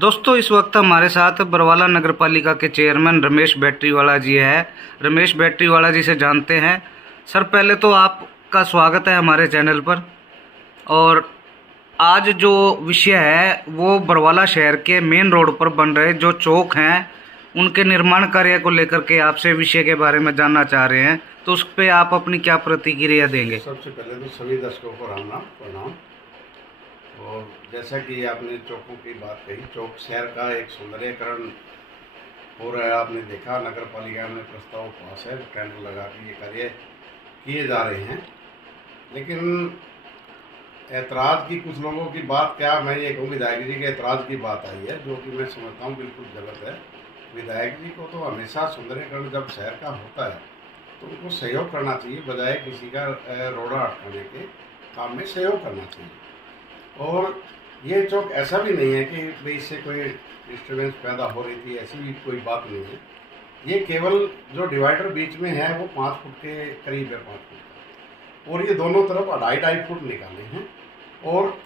दोस्तों इस वक्त हमारे साथ बरवाला नगर पालिका के चेयरमैन रमेश बैटरीवाला जी है। रमेश बैटरीवाला जी से जानते हैं। सर पहले तो आपका स्वागत है हमारे चैनल पर। और आज जो विषय है वो बरवाला शहर के मेन रोड पर बन रहे जो चौक हैं उनके निर्माण कार्य को लेकर के आपसे विषय के बारे में जानना चाह रहे हैं, तो उस पर आप अपनी क्या प्रतिक्रिया देंगे? सबसे पहले तो सभी दर्शकों को राम राम प्रणाम। और जैसा कि आपने चौकों की बात कही, चौक शहर का एक सौंदर्यीकरण हो रहा है। आपने देखा नगर पालिका में प्रस्ताव पास है, टेंडर लगा के ये कार्य किए जा रहे हैं। लेकिन ऐतराज़ की कुछ लोगों की बात, क्या मैं ये कहूँ, विधायक जी के ऐतराज़ की बात आई है, जो कि मैं समझता हूँ बिल्कुल गलत है। विधायक जी को तो हमेशा सौंदर्यीकरण जब शहर का होता है तो उनको सहयोग करना चाहिए, बजाय किसी का रोड़ा अटकाने के काम में सहयोग करना चाहिए। और ये चौक ऐसा भी नहीं है कि भाई इससे कोई डिस्टर्बेंस पैदा हो रही थी, ऐसी भी कोई बात नहीं है। ये केवल जो डिवाइडर बीच में है वो 5 फुट के करीब है, 5 फुट का, और ये दोनों तरफ 2.5 फुट निकाले हैं। और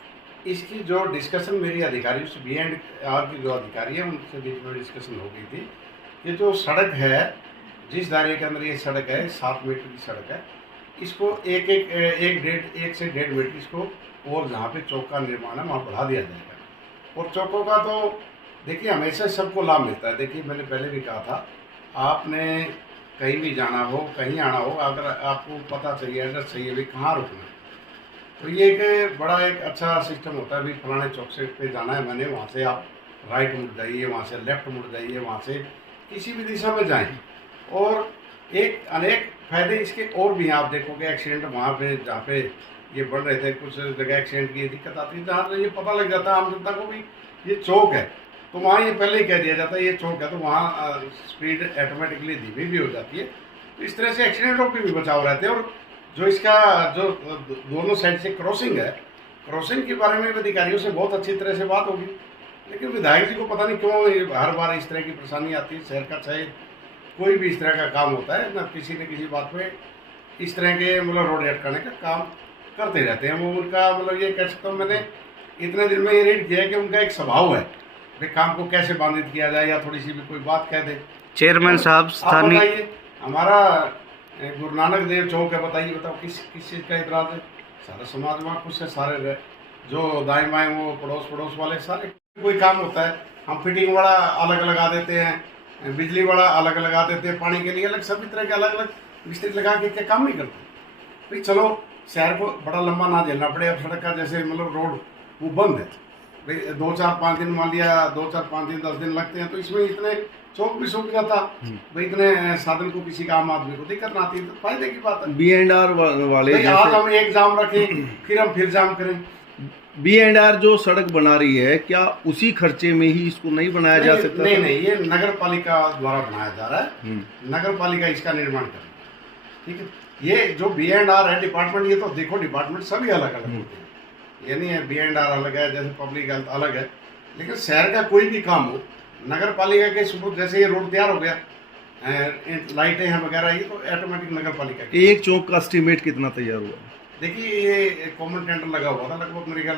इसकी जो डिस्कशन मेरी अधिकारी से B&R की जो अधिकारी है उनसे बीच में डिस्कशन हो गई थी। ये जो सड़क है, जिस दायरे के अंदर ये सड़क है, 7 मीटर की सड़क है, इसको एक से 1.5 मीटर इसको और जहाँ पे चौक का निर्माण है वहाँ बढ़ा दिया जाएगा। और चौकों का तो देखिए हमेशा सबको लाभ मिलता है। देखिए मैंने पहले भी कहा था, आपने कहीं भी जाना हो, कहीं आना हो, अगर आपको पता चाहिए, एड्रेस चाहिए भी कहाँ रुकना है, तो ये एक बड़ा एक अच्छा सिस्टम होता है। अभी फलाने चौक से पे जाना है मैंने, वहाँ से आप राइट मुड़ जाइए, वहाँ से लेफ्ट मुड़ जाइए, वहाँ से किसी भी दिशा में जाएँ। और एक अनेक फायदे इसके और भी हैं। आप देखोगे एक्सीडेंट वहाँ पे जहाँ पे ये बढ़ रहे थे, कुछ जगह एक्सीडेंट की दिक्कत आती है, जहाँ से ये पता लग जाता है आम जनता को भी ये चौक है, तो वहाँ ये पहले ही कह दिया जाता है ये चौक है, तो वहाँ स्पीड ऑटोमेटिकली धीमी भी हो जाती है। तो इस तरह से एक्सीडेंटों के भी बचाव रहते हैं। और जो इसका जो दोनों साइड से क्रॉसिंग है, क्रॉसिंग के बारे में अधिकारियों से बहुत अच्छी तरह से बात होगी। लेकिन विधायक जी को पता नहीं क्यों हर बार इस तरह की परेशानी आती है। शहर का चाहे कोई भी इस तरह का काम होता है ना, किसी न किसी बात पे इस तरह के मतलब रोड अटकाने का काम करते रहते हैं। वो उनका मतलब ये कह सकता हूँ, मैंने इतने दिन में ये रीड किया है कि उनका एक स्वभाव है भाई काम को कैसे बाधित किया जाए या थोड़ी सी भी कोई बात कह दे। चेयरमैन साहब स्थानीय, बताइए, हमारा गुरु नानक देव चौक है, बताइए बताओ किस चीज़ का इतराज है? सारा समाज वहाँ खुश है, सारे जो दाएं बाएं वो पड़ोस वाले सारे। कोई काम होता है हम फिटिंग वाला अलग लगा देते हैं, बिजली वाला अलग लगा देते हैं, पानी के लिए अलग, सभी तरह के अलग अलग मिस्त्री लगा के क्या काम नहीं करते। भाई चलो शहर को बड़ा लंबा ना झेलना पड़े। अब सड़क का जैसे मतलब रोड वो बंद है, भाई 2-4-5 दिन, मान लिया 2-4-5 दिन 10 दिन लगते हैं, तो इसमें इतने चौक भी सूख जाता, भाई इतने साधन को किसी का आम आदमी को दिक्कत ना आती है, तो फायदे की बात है। B&R वाले आज हम एक जाम रखें फिर हम फिर जाम करें। B&R जो सड़क बना रही है, क्या उसी खर्चे में ही इसको नहीं बनाया जा सकता? नहीं, ये नगर पालिका द्वारा बनाया जा रहा है। नगर पालिका इसका निर्माण कर, ठीक है। ये जो B&R है डिपार्टमेंट, ये तो देखो डिपार्टमेंट सभी अलग अलग होते हैं, ये नहीं है B&R अलग है जैसे पब्लिक हेल्थ अलग है। लेकिन शहर का कोई भी काम हो, नगर पालिका के सुपुर्द, जैसे ये रोड तैयार हो गया, लाइटें हैं वगैरह, ये तो ऑटोमेटिक नगर पालिका की। एक चौक का एस्टीमेट कितना तैयार हुआ? देखिए ये कॉमन टेंडर लगा हुआ था, लगभग मेरे ख्याल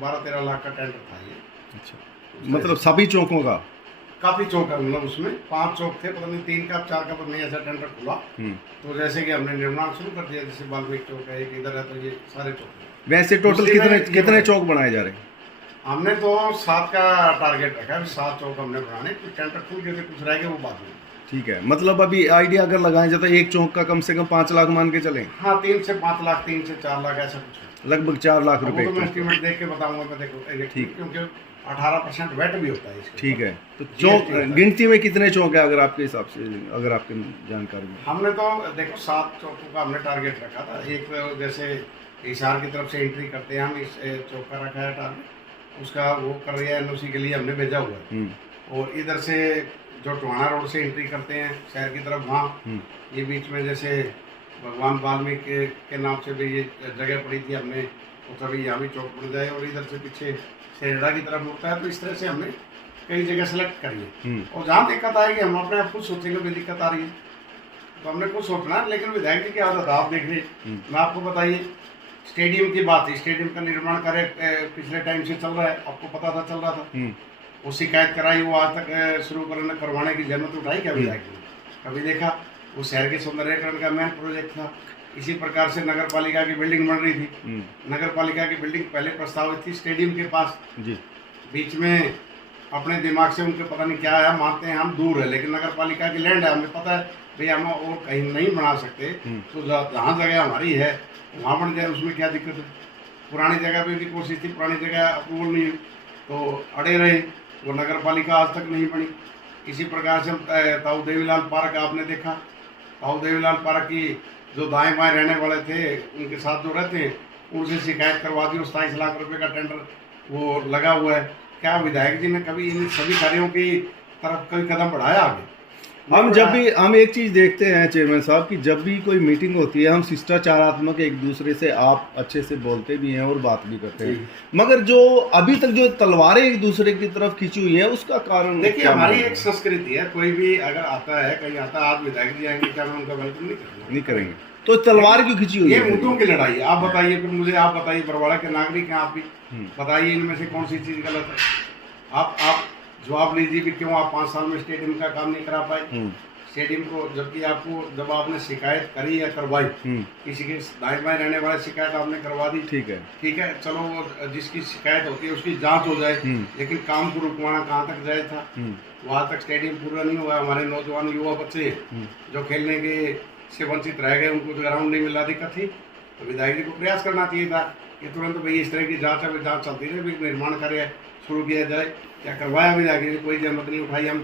12-13 लाख का टेंडर था ये। अच्छा, मतलब सभी चौकों का? काफी चौक है, मतलब उसमें 5 चौक थे, पता नहीं 3 का 4 का, पता नहीं, ऐसा टेंडर खुला। तो जैसे कि हमने निर्माण शुरू कर दिया, जैसे वाल्मीकि चौक है, एक इधर है, तो ये सारे चौक। वैसे टोटल कितने चौक बनाए जा रहे हैं? हमने तो 7 का टारगेट रखा है, 7 चौक हमने बनाने। कुछ टेंडर खुल गए थे, कुछ रह गए, वो बाद में। ठीक है, मतलब अभी आइडिया अगर लगाया जाता है एक चौक का कम से कम 5 लाख मान के चलें? हाँ, 3 से 5 लाख, 3 से 4 लाख, ऐसा कुछ, लगभग 4 लाख रुपए। तो मैं एस्टीमेट देख के बताऊंगा मैं, देखो ठीक, क्योंकि 18% वैट भी होता है इसके। ठीक है, तो चौक गिनती में कितने चौक है अगर आपके हिसाब से, अगर आपकी जानकारी में? हमने तो देखो 7 चौकों का हमने टारगेट रखा था। एक जैसे हिसार की तरफ से एंट्री करते हैं हम, इस चौक का रखा है टारगेट, उसका वो कर रही है, NOC के लिए हमने भेजा हुआ है। और इधर से जो टोहाना रोड से एंट्री करते हैं शहर की तरफ, वहाँ ये बीच में जैसे भगवान वाल्मीकि के नाम से भी ये जगह पड़ी थी, हमने तो कभी यहाँ भी चौक बन जाए। और इधर से पीछे सेरडा की तरफ मुड़ता है, तो इस तरह से हमने कई जगह सेलेक्ट करी है। और जहाँ दिक्कत आएगी हम अपने आप खुद सोचेंगे भी दिक्कत आ रही है, तो हमने खुद सोचना है। लेकिन विधायक जी की आदत आप देख रहे, मैं आपको बताइए, स्टेडियम की बात है, स्टेडियम का निर्माण कार्य पिछले टाइम से चल रहा है, आपको पता था, चल रहा था। वो शिकायत कराई, वो आज तक शुरू करवाने की जहमत उठाई क्या विधायक ने? कभी देखा? वो शहर के सौंदर्यीकरण का मेन प्रोजेक्ट था। इसी प्रकार से नगर पालिका की बिल्डिंग बन रही थी। नगर पालिका की बिल्डिंग पहले प्रस्तावित थी स्टेडियम के पास जी। बीच में अपने दिमाग से उनके पता नहीं क्या है, मानते हैं हम दूर है, लेकिन नगर पालिका की लैंड है, हमें पता है भाई हम और कहीं नहीं बना सकते, तो जहाँ जगह हमारी है वहाँ बन जाए, उसमें क्या दिक्कत है। पुरानी जगह पे भी कोशिश थी, पुरानी जगह अप्रूवल नहीं हुई तो अड़े रहे, वो नगर पालिका आज तक नहीं बनी। इसी प्रकार से ताऊ देवीलाल पार्क आपने देखा, ताऊ देवीलाल पार्क की जो दाएं बाएं रहने वाले थे उनके साथ जो रहते हैं उनसे शिकायत करवा दी, 27 लाख रुपए का टेंडर वो लगा हुआ है। क्या विधायक जी ने कभी इन सभी कार्यों की तरफ कोई कदम बढ़ाया आगे? हम एक चीज देखते हैं चेयरमैन साहब कि जब भी कोई मीटिंग होती है हम शिष्टाचारात्मक एक दूसरे से आप अच्छे से बोलते भी हैं और बात भी करते हैं, मगर जो अभी तक जो तलवारें एक दूसरे की तरफ खींची हुई है उसका कारण देखिए हमारी एक संस्कृति है, कोई भी अगर आता है कहीं आता है, आज विधायक जी आएंगे क्या मैं उनका वेलकम नहीं करेंगे, तो तलवार क्यों खींची हुई है? ये मुद्दों की लड़ाई है। आप बताइए, फिर मुझे आप बताइए, बरवाड़ा के नागरिक हैं आप भी, बताइए इनमें से कौन सी चीज गलत है। आप जवाब लीजिए कि क्यों आप 5 साल में स्टेडियम का काम नहीं करा पाए स्टेडियम को, जबकि आपको जब आपने शिकायत करी या करवाई, किसी के दाएं बाएं रहने वाले शिकायत आपने करवा दी, ठीक है, चलो वो जिसकी शिकायत होती है उसकी जांच हो जाए, लेकिन काम को रुकवाना कहाँ तक जायज था? वहाँ तक स्टेडियम पूरा नहीं हुआ। हमारे नौजवान युवा बच्चे जो खेलने के से वंचित रह गए, उनको ग्राउंड नहीं मिला, दिक्कत थी, तो विधायक जी को प्रयास करना चाहिए था कि तुरंत भाई इस तरह की जाँच है, जाँच चलती रहे, निर्माण कार्य शुरू किया जाए। क्या करवाया विधायक जी ने? कोई जहमत नहीं उठाई। हम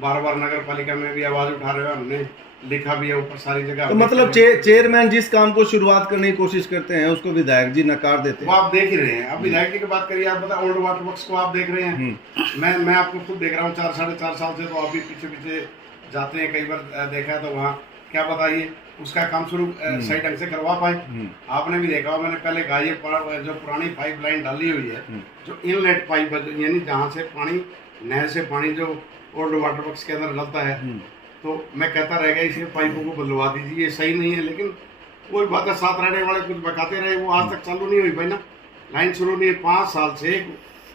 बार बार नगर पालिका में भी आवाज उठा रहे हैं, हमने लिखा भी है ऊपर सारी जगह। तो मतलब चेयरमैन जिस काम को शुरुआत करने की कोशिश करते हैं उसको विधायक जी नकार देते हैं। वो आप देख ही रहे हैं। अब विधायक जी की बात करिए, आप बता ओल्ड वाटर वर्क्स को आप देख रहे हैं, मैं आपको खुद देख रहा हूँ 4-4.5 साल से, तो आप भी पीछे जाते हैं, कई बार देखा है, तो वहाँ क्या बताइए उसका काम शुरू सही ढंग से करवा पाए? आपने भी देखा, मैंने पहले कहा ये जो पुरानी पाइपलाइन डाली हुई है, जो इनलेट पाइप है, यानी जहाँ से पानी नहर से पानी जो ओल्ड वाटर वर्क्स के अंदर डलता है, तो मैं कहता रह गया इसे पाइपों को बदलवा दीजिए, ये सही नहीं है। लेकिन वही बात है, साथ रहने वाले कुछ बकाते रहे, वो आज तक चालू नहीं हुई भाई ना, लाइन शुरू नहीं है। 5 साल से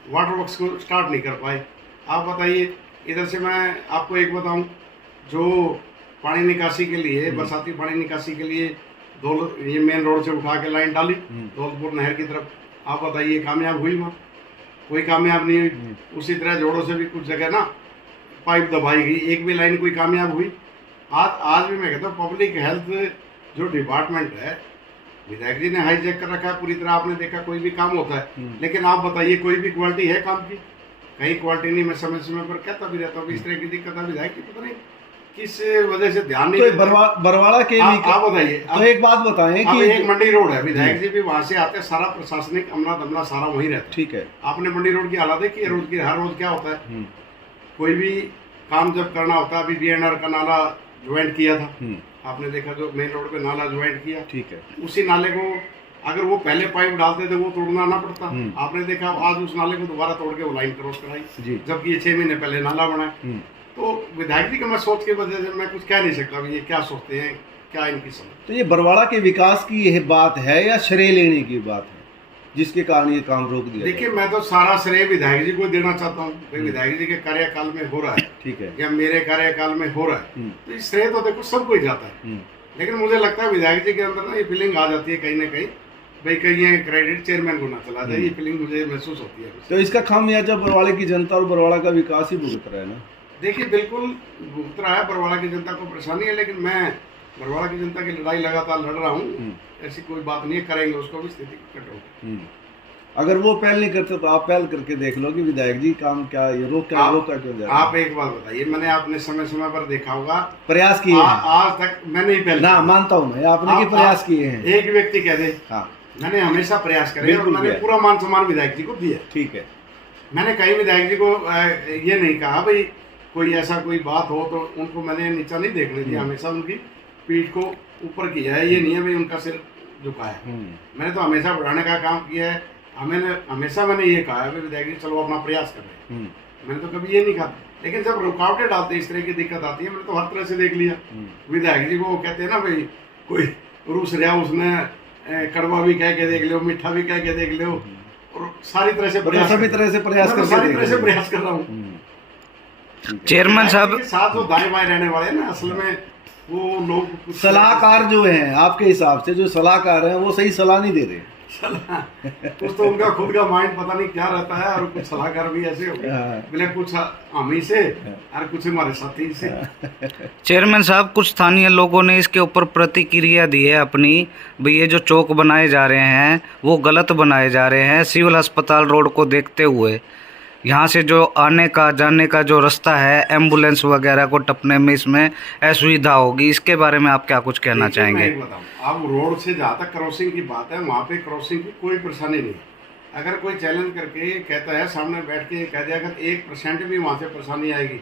वाटर वर्क्स को स्टार्ट नहीं कर पाए। आप बताइए, इधर से मैं आपको एक बताऊं, जो पानी निकासी के लिए, बरसाती पानी निकासी के लिए ये मेन रोड से उठा के लाइन डाली दौलतपुर नहर की तरफ, आप बताइए कामयाब हुई? वहाँ कोई कामयाब नहीं हुई। उसी तरह जोड़ों से भी कुछ जगह ना पाइप दबाई गई, एक भी लाइन कोई कामयाब हुई? आज भी मैं कहता हूँ पब्लिक हेल्थ जो डिपार्टमेंट है, विधायक जी ने हाईजैक कर रखा है पूरी तरह। आपने देखा कोई भी काम होता है, लेकिन आप बताइए कोई भी क्वालिटी है काम की? कहीं क्वालिटी नहीं। मैं समय समय पर कहता भी रहता हूँ, इस तरह की दिक्कत है विधायक की, पता नहीं किस वजह से ध्यान नहीं देते। बरवाड़ा के आप बताइए। तो एक बात बताएं कि एक मंडी रोड है, विधायक जी भी वहां से आते हैं, सारा प्रशासनिक अमला दमला सारा वहीं रहता है, ठीक है। आपने मंडी रोड की हालत देखी है? रोज की हर रोज क्या होता है, कोई भी काम जब करना होता है, अभी बीएनआर का नाला ज्वाइंट किया था, आपने देखा, जो मेन रोड पे नाला ज्वाइंट किया, ठीक है, उसी नाले को अगर वो पहले पाइप डालते थे वो तोड़ना ना पड़ता। आपने देखा आज उस नाले को दोबारा तोड़ के वो लाइन क्रॉस कराई, जबकि ये 6 महीने पहले नाला बना। तो विधायक जी का मैं सोच के वजह से मैं कुछ कह नहीं सकता ये क्या सोचते हैं, क्या इनकी समझ। तो ये बरवाड़ा के विकास की यह बात है या श्रेय लेने की बात है जिसके कारण ये काम रोक दिया? देखिए, मैं तो सारा श्रेय विधायक जी को देना चाहता हूँ। विधायक जी के कार्यकाल में हो रहा है, ठीक है, या मेरे कार्यकाल में हो रहा है, तो इस श्रेय तो देखो सबको ही जाता है। लेकिन मुझे लगता है विधायक जी के अंदर ना ये फीलिंग आ जाती है कहीं ना कहीं, भाई कहीं क्रेडिट चेयरमैन को ना चला जाए, ये फीलिंग मुझे महसूस होती है। तो इसका खामियाजा बरवाड़े की जनता और बरवाड़ा का विकास ही भुगत रहा है ना? देखिए, बिल्कुल भुगत रहा है, बरवाड़ा की जनता को परेशानी है, लेकिन मैं बरवाड़ा की जनता की लड़ाई लगातार लड़ रहा हूँ, ऐसी कोई बात नहीं है, करेंगे उसको भी स्थिति कटो। अगर वो पहल नहीं करते तो आप पहल करके देख लो कि विधायक जी काम क्या ये रोका क्यों जा रहा है। आप एक बात बताइए, मैंने आपने समय समय पर देखा होगा प्रयास किए आज तक मैंने ही पहल ना मानता हूँ मैं, आपने भी प्रयास किए हैं। एक व्यक्ति कह दे, मैंने हमेशा प्रयास करे और मैंने पूरा मान सम्मान विधायक जी को दिया, ठीक है। मैंने कहीं विधायक जी को ये नहीं कहा भाई कोई ऐसा कोई बात हो तो उनको मैंने नीचा नहीं देखने दिया, हमेशा उनकी पीठ को ऊपर किया है। ये नहीं है भाई उनका सिर झुका है, मैंने तो हमेशा बढ़ाने का काम किया है। हमेशा मैंने ये कहा है विधायक जी चलो अपना प्रयास कर रहे हैं, मैंने तो कभी ये नहीं कहा। लेकिन जब रुकावटें डालते इस तरह की दिक्कत आती है, मैंने तो हर तरह से देख लिया। विधायक जी को कहते हैं ना भाई कोई रूस रहा उसने कड़वा भी कह के देख लो, मीठा भी कह के देख लो, और सारी तरह से मतलब सभी तरह से प्रयास मैं तो करके सारी देख तरह से रहे हैं। प्रयास कर रहा हूँ। चेयरमैन साहब, के साथ जो दाएं बाएं रहने वाले हैं ना, असल में वो लोग कुछ सलाहकार जो हैं आपके हिसाब से, जो सलाहकार हैं वो सही सलाह नहीं दे रहे। कुछ तो उनका खुद का माइंड पता नहीं क्या रहता है, और कुछ सलाहकार भी ऐसे हो गए हाँ। बोले कुछ हम ही से और कुछ हमारे साथी से। चेयरमैन साहब, कुछ स्थानीय लोगों ने इसके ऊपर प्रतिक्रिया दी है अपनी, भाई ये जो चौक बनाए जा रहे हैं वो गलत बनाए जा रहे हैं। सिविल अस्पताल रोड को देखते हुए यहाँ से जो आने का जाने का जो रास्ता है, एम्बुलेंस वगैरह को टपने में इसमें असुविधा होगी। इसके बारे में आप क्या कुछ कहना देखिए, मैं चाहेंगे? एक बताऊं, अब रोड से जहाँ तक क्रॉसिंग की बात है, वहाँ पे क्रॉसिंग की कोई परेशानी नहीं है। अगर कोई चैलेंज करके कहता है, सामने बैठ के कह दिया, अगर 1% भी वहाँ से परेशानी आएगी,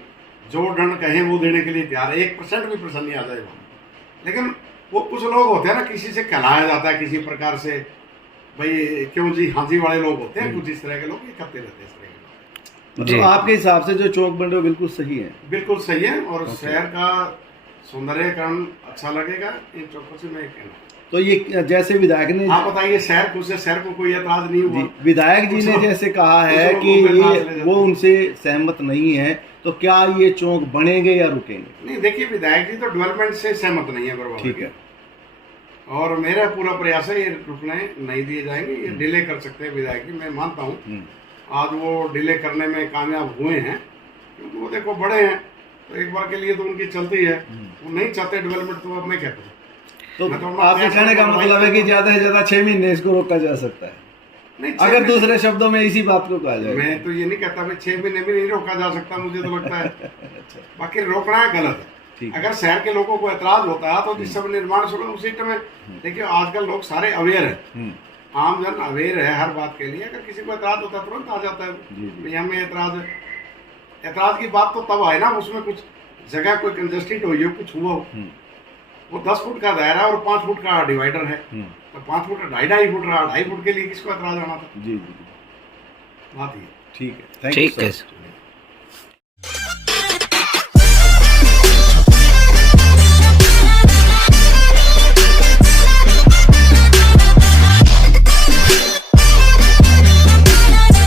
जो दंड कहें वो देने के लिए तैयार है। 1% भी परेशानी आ जाए वहाँ। लेकिन वो कुछ लोग होते हैं ना, किसी से कहलाया जाता है किसी प्रकार से, भाई क्यों जी हाजी वाले लोग होते हैं, कुछ इस तरह के लोग इकट्ठे रहते हैं इस तरह के लोग। मतलब आपके हिसाब से जो चौक बन रहे बिल्कुल सही है? बिल्कुल सही है, और शहर का सौंदर्यकरण अच्छा लगेगा इन चौकों से, मैं कहना। तो ये जैसे विधायक ने, आप बताइए, शहर खुद से, शहर को कोई एतराज नहीं हुआ? विधायक जी ने जैसे कहा है कि ये वो उनसे सहमत नहीं है, तो क्या ये चौक बनेंगे या रुकेंगे? नहीं, देखिए, विधायक जी तो डेवलपमेंट से सहमत नहीं है बरवाला। ठीक है। और मेरा पूरा प्रयास है ये रुकने नहीं दिए जाएंगे, ये डिले कर सकते हैं विधायक जी, मैं मानता हूँ। आज वो डिले करने में कामयाब हुए हैं, क्योंकि वो देखो बड़े हैं, तो एक बार के लिए तो उनकी चलती है। वो नहीं चाहते डेवलपमेंट, तो अब मैं कहता हूँ। तो आपके कहने का मतलब है कि ज्यादा से ज्यादा 6 महीने इसको रोका जा सकता है, नहीं, अगर दूसरे शब्दों में इसी बात को कहा जाए? मैं तो ये नहीं कहता भाई 6 महीने भी नहीं रोका जा सकता, मुझे तो लगता है। बाकी रोकना है गलत है। अगर शहर के लोगों को एतराज होता है तो जिस समय निर्माण शुरू उसी समय, देखिए आजकल लोग सारे अवेयर है, आम जन अवेयर है हर बात के लिए। अगर किसी को एतराज होता है तुरंत आ जाता है, भाई हमें एतराज है। एतराज की बात तो तब आए ना, उसमें कुछ जगह कोई कंजेस्टेड हुई हो, कुछ हुआ हो। वो 10 फुट का दायरा और 5 फुट का डिवाइडर है, तो 5 फुट 2.5 फुट रहा, 2.5 फुट के लिए किसको एतराज आना था? जी, बात ये। ठीक है, ठीक है।